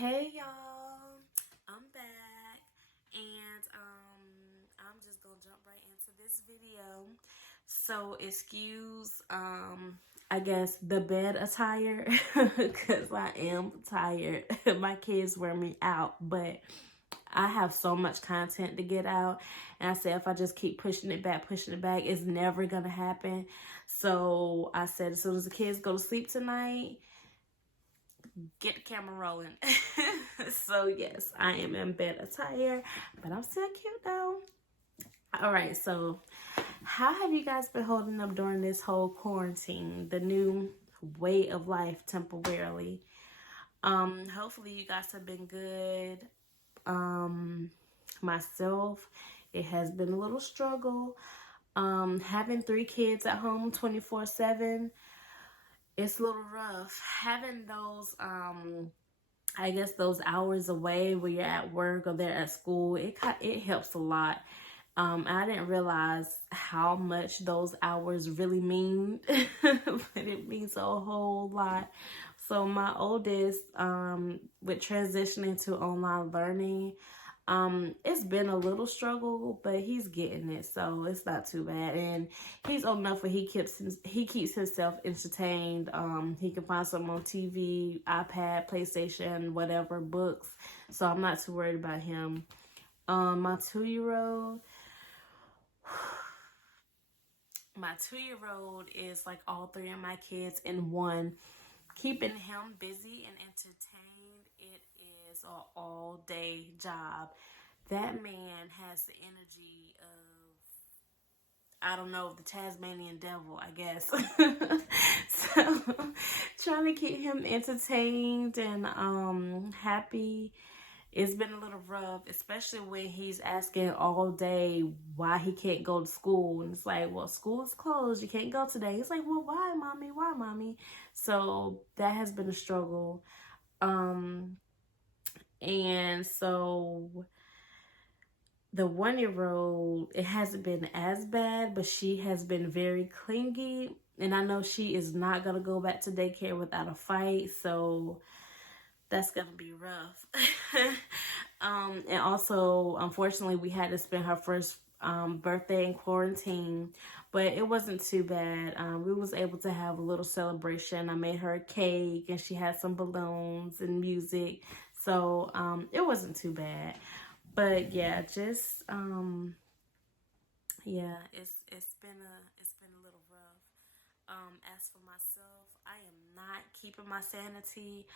Hey y'all, I'm back and I'm just gonna jump right into this video. So excuse I guess the bed attire because I am tired. My kids wear me out, but I have so much content to get out, and I said if I just keep pushing it back, it's never gonna happen. So I said as soon as the kids go to sleep tonight, get the camera rolling. So yes, I am in bed attire, but I'm still cute though. All right, so how have you guys been holding up during this whole quarantine, the new way of life temporarily? Hopefully you guys have been good. Myself, it has been a little struggle. Having 3 kids at home 24/7, it's a little rough. Having those I guess those hours away where you're at work or they're at school, it helps a lot. I didn't realize how much those hours really mean, but it means a whole lot. So my oldest, with transitioning to online learning, it's been a little struggle, but he's getting it, so it's not too bad. And he's old enough where he keeps himself entertained. He can find something on TV, iPad, PlayStation, whatever, books. So I'm not too worried about him. My 2-year-old, my 2-year-old is like all 3 of my kids in one. Keeping him busy and entertained, it is an all-day job. That man has the energy of, I don't know, the Tasmanian devil, I guess. So trying to keep him entertained and happy, it's been a little rough, especially when he's asking all day why he can't go to school. And it's like, well, school is closed. You can't go today. He's like, well, why, mommy? Why, mommy? So that has been a struggle. And so the 1-year-old, it hasn't been as bad, but she has been very clingy. And I know she is not going to go back to daycare without a fight. So that's gonna be rough. And also, unfortunately, we had to spend her first birthday in quarantine, but it wasn't too bad. We was able to have a little celebration. I made her a cake, and she had some balloons and music, so it wasn't too bad. But yeah, just yeah, it's been a little rough. As for myself, I am not keeping my sanity.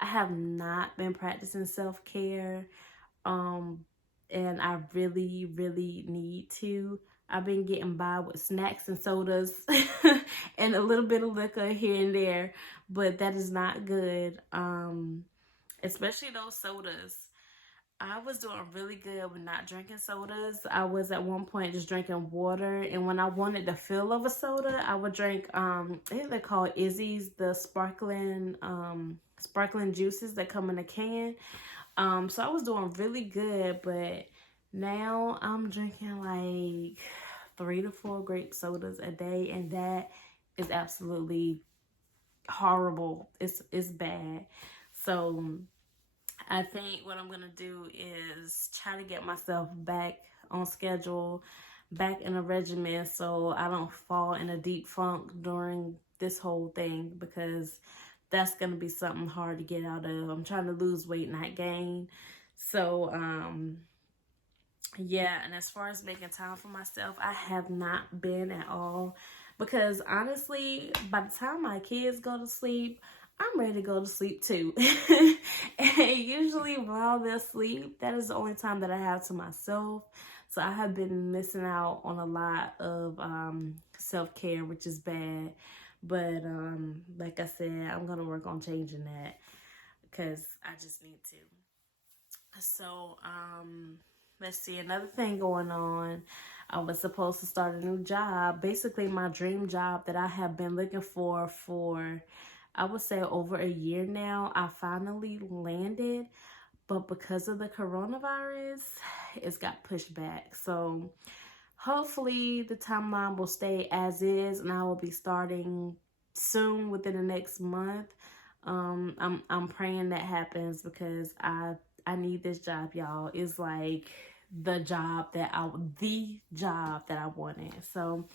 I have not been practicing self-care. And I really, really need to. I've been getting by with snacks and sodas and a little bit of liquor here and there, but that is not good. Especially those sodas. I was doing really good with not drinking sodas. I was at one point just drinking water, and when I wanted the feel of a soda, I would drink I think they're called Izzy's, the sparkling juices that come in a can. So I was doing really good, but now I'm drinking like 3 to 4 grape sodas a day, and that is absolutely horrible. It's bad. So I think what I'm going to do is try to get myself back on schedule, back in a regimen, so I don't fall in a deep funk during this whole thing, because that's going to be something hard to get out of. I'm trying to lose weight, not gain. So, yeah, and as far as making time for myself, I have not been at all, because honestly, by the time my kids go to sleep, I'm ready to go to sleep too. And usually while they're asleep, that is the only time that I have to myself. So I have been missing out on a lot of self-care, which is bad. But like I said, I'm going to work on changing that, because I just need to. So let's see, another thing going on. I was supposed to start a new job, basically my dream job that I have been looking for I would say over a year now. I finally landed, but because of the coronavirus, it's got pushed back. So hopefully the timeline will stay as is, and I will be starting soon, within the next month. I'm praying that happens because I need this job, y'all. It's like the job that I wanted. So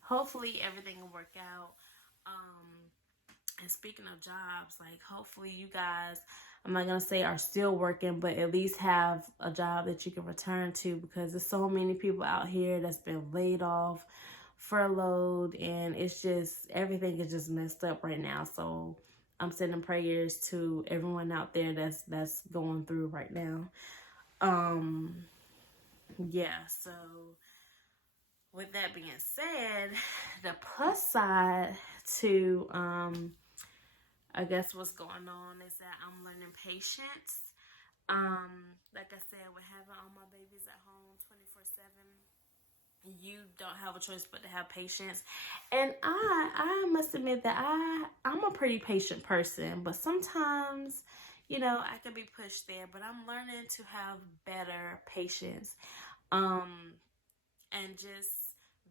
hopefully everything will work out. And speaking of jobs, like hopefully you guys, I'm not gonna say are still working, but at least have a job that you can return to, because there's so many people out here that's been laid off, furloughed, and it's just everything is just messed up right now. So I'm sending prayers to everyone out there that's going through right now. Um, yeah. So with that being said, the plus side to I guess what's going on is that I'm learning patience. Like I said, with having all my babies at home 24/7, you don't have a choice but to have patience. And I must admit that I'm a pretty patient person, but sometimes, I can be pushed there. But I'm learning to have better patience, and just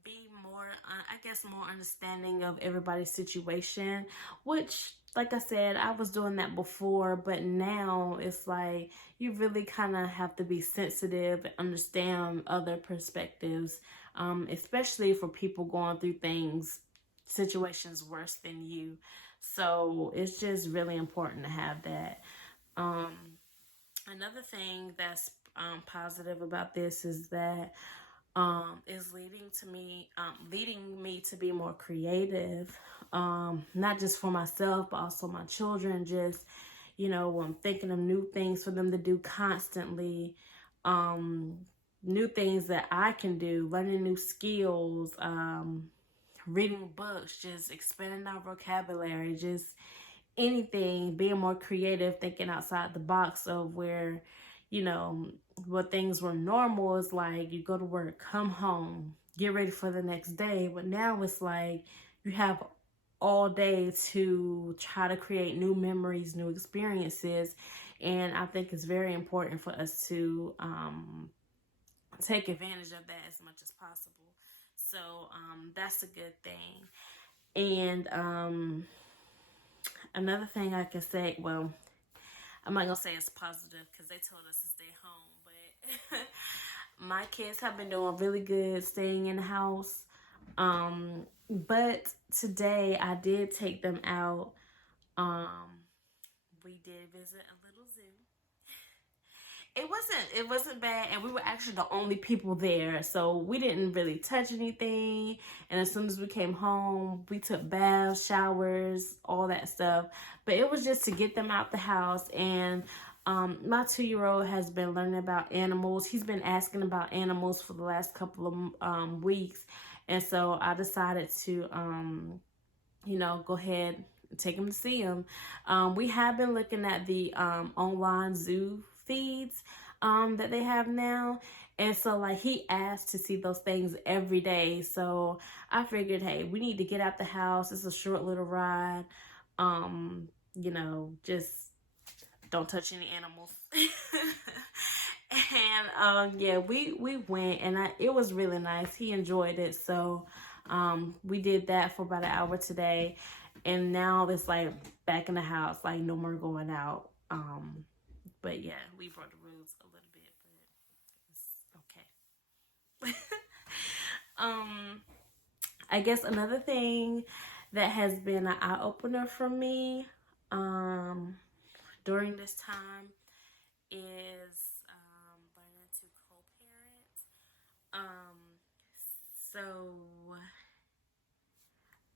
be more, I guess, more understanding of everybody's situation, which, like I said, I was doing that before, but now it's like you really kind of have to be sensitive and understand other perspectives, especially for people going through situations worse than you. So it's just really important to have that. Um, Another thing that's positive about this is that is leading me to be more creative, not just for myself, but also my children. Just, I'm thinking of new things for them to do constantly, new things that I can do, learning new skills, reading books, just expanding our vocabulary, just anything, being more creative, thinking outside the box of where, you know, what things were normal is like you go to work, come home, get ready for the next day. But now it's like you have all day to try to create new memories, new experiences. And I think it's very important for us to take advantage of that as much as possible. So that's a good thing. And another thing I can say, well, I'm not gonna say it's positive because they told us to stay home, but my kids have been doing really good staying in the house. But today I did take them out. We did visit a little zoo. It wasn't bad, and we were actually the only people there, so we didn't really touch anything. And as soon as we came home, we took baths, showers, all that stuff. But it was just to get them out the house. And my 2-year-old has been learning about animals. He's been asking about animals for the last couple of weeks, and so I decided to go ahead and take him to see him. We have been looking at the online zoo feeds that they have now. And so like he asked to see those things every day. So I figured, hey, we need to get out the house. It's a short little ride. Just don't touch any animals. And yeah, we went, and it was really nice. He enjoyed it. So we did that for about an hour today, and now it's like back in the house, like no more going out. But yeah, we broke the rules a little bit, but it's okay. I guess another thing that has been an eye opener for me during this time is learning to co-parent. So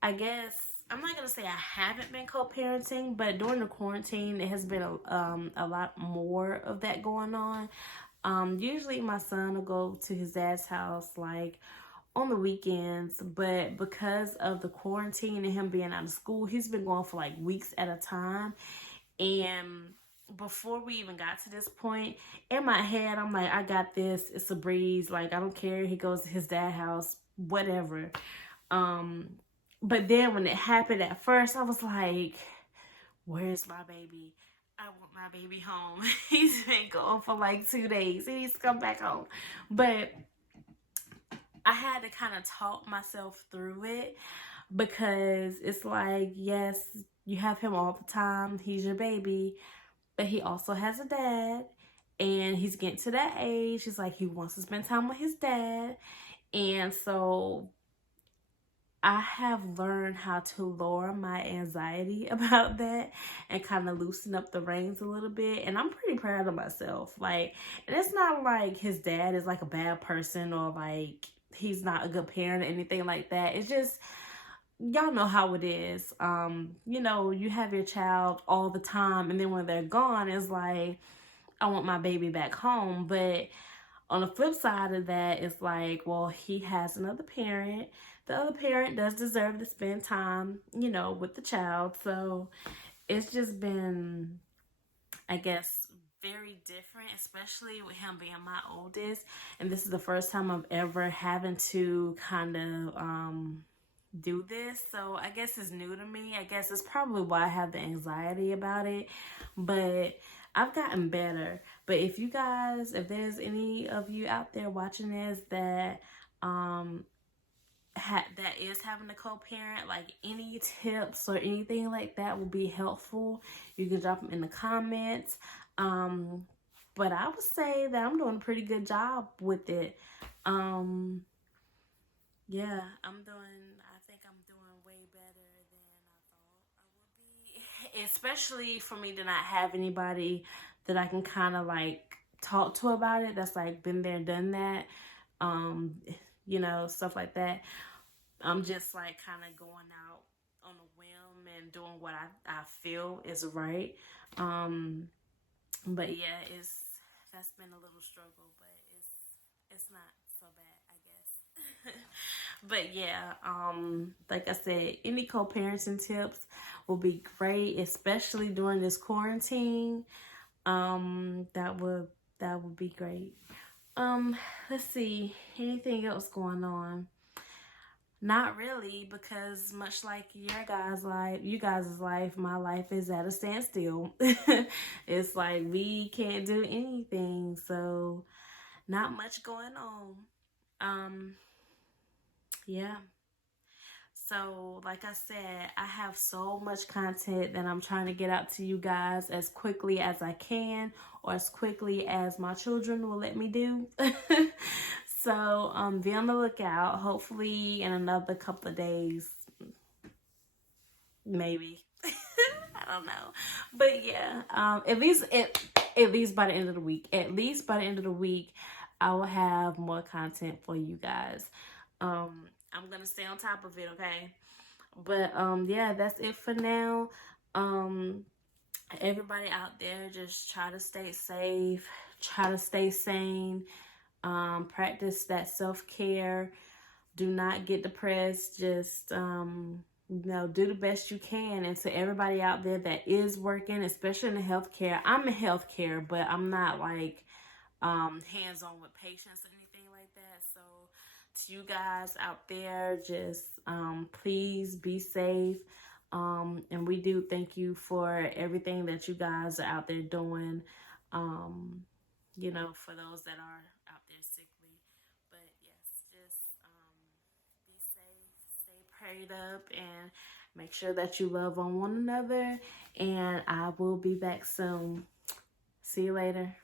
I guess I'm not gonna say I haven't been co-parenting, but during the quarantine, it has been a lot more of that going on. Usually my son will go to his dad's house like on the weekends, but because of the quarantine and him being out of school, he's been going for like weeks at a time. And before we even got to this point, in my head, I'm like, I got this. It's a breeze. Like, I don't care. He goes to his dad's house, whatever. But then when it happened at first, I was like, where's my baby? I want my baby home. He's been gone for like 2 days. He needs to come back home. But I had to kind of talk myself through it. because it's like, yes, you have him all the time. He's your baby, but he also has a dad, and he's getting to that age. He's like, he wants to spend time with his dad. And so I have learned how to lower my anxiety about that and kind of loosen up the reins a little bit. And I'm pretty proud of myself. Like, and it's not like his dad is like a bad person or like he's not a good parent or anything like that. It's just, y'all know how it is. You know, you have your child all the time, and then when they're gone, it's like, I want my baby back home. But on the flip side of that, it's like, well, he has another parent. The other parent does deserve to spend time, you know, with the child. So it's just been, I guess, very different, especially with him being my oldest. And this is the first time I'm ever having to kind of do this. So I guess it's new to me. I guess it's probably why I have the anxiety about it. But I've gotten better. But if you guys, if there's any of you out there watching this that that is having a co-parent, like any tips or anything like that will be helpful, you can drop them in the comments. But I would say that I'm doing a pretty good job with it. Yeah, I think I'm doing way better than I thought I would be. Especially for me to not have anybody that I can kind of like talk to about it, that's like been there, done that, um, you know, stuff like that. I'm just like kind of going out on a whim and doing what I feel is right. Um, but yeah, that's been a little struggle, but it's not so bad, I guess. But yeah, like I said, any co-parenting tips will be great, especially during this quarantine. That would be great. Let's see, anything else going on? Not really, because much like you guys' life, my life is at a standstill. It's like we can't do anything, so not much going on. Um, yeah. So, like I said, I have so much content that I'm trying to get out to you guys as quickly as I can, or as quickly as my children will let me do. So, be on the lookout. Hopefully, in another couple of days, maybe. I don't know, but yeah. At least by the end of the week. At least by the end of the week, I will have more content for you guys. I'm gonna stay on top of it, okay? But yeah, that's it for now. Um, everybody out there, just try to stay safe, try to stay sane. Practice that self-care. Do not get depressed. Just you know, do the best you can. And to everybody out there that is working, especially in the healthcare, I'm in healthcare, but I'm not like hands-on with patients or anything like that. So to you guys out there, just please be safe. And we do thank you for everything that you guys are out there doing. You know, for those that are out there sickly. But yes, just be safe, stay prayed up, and make sure that you love on one another. And I will be back soon. See you later.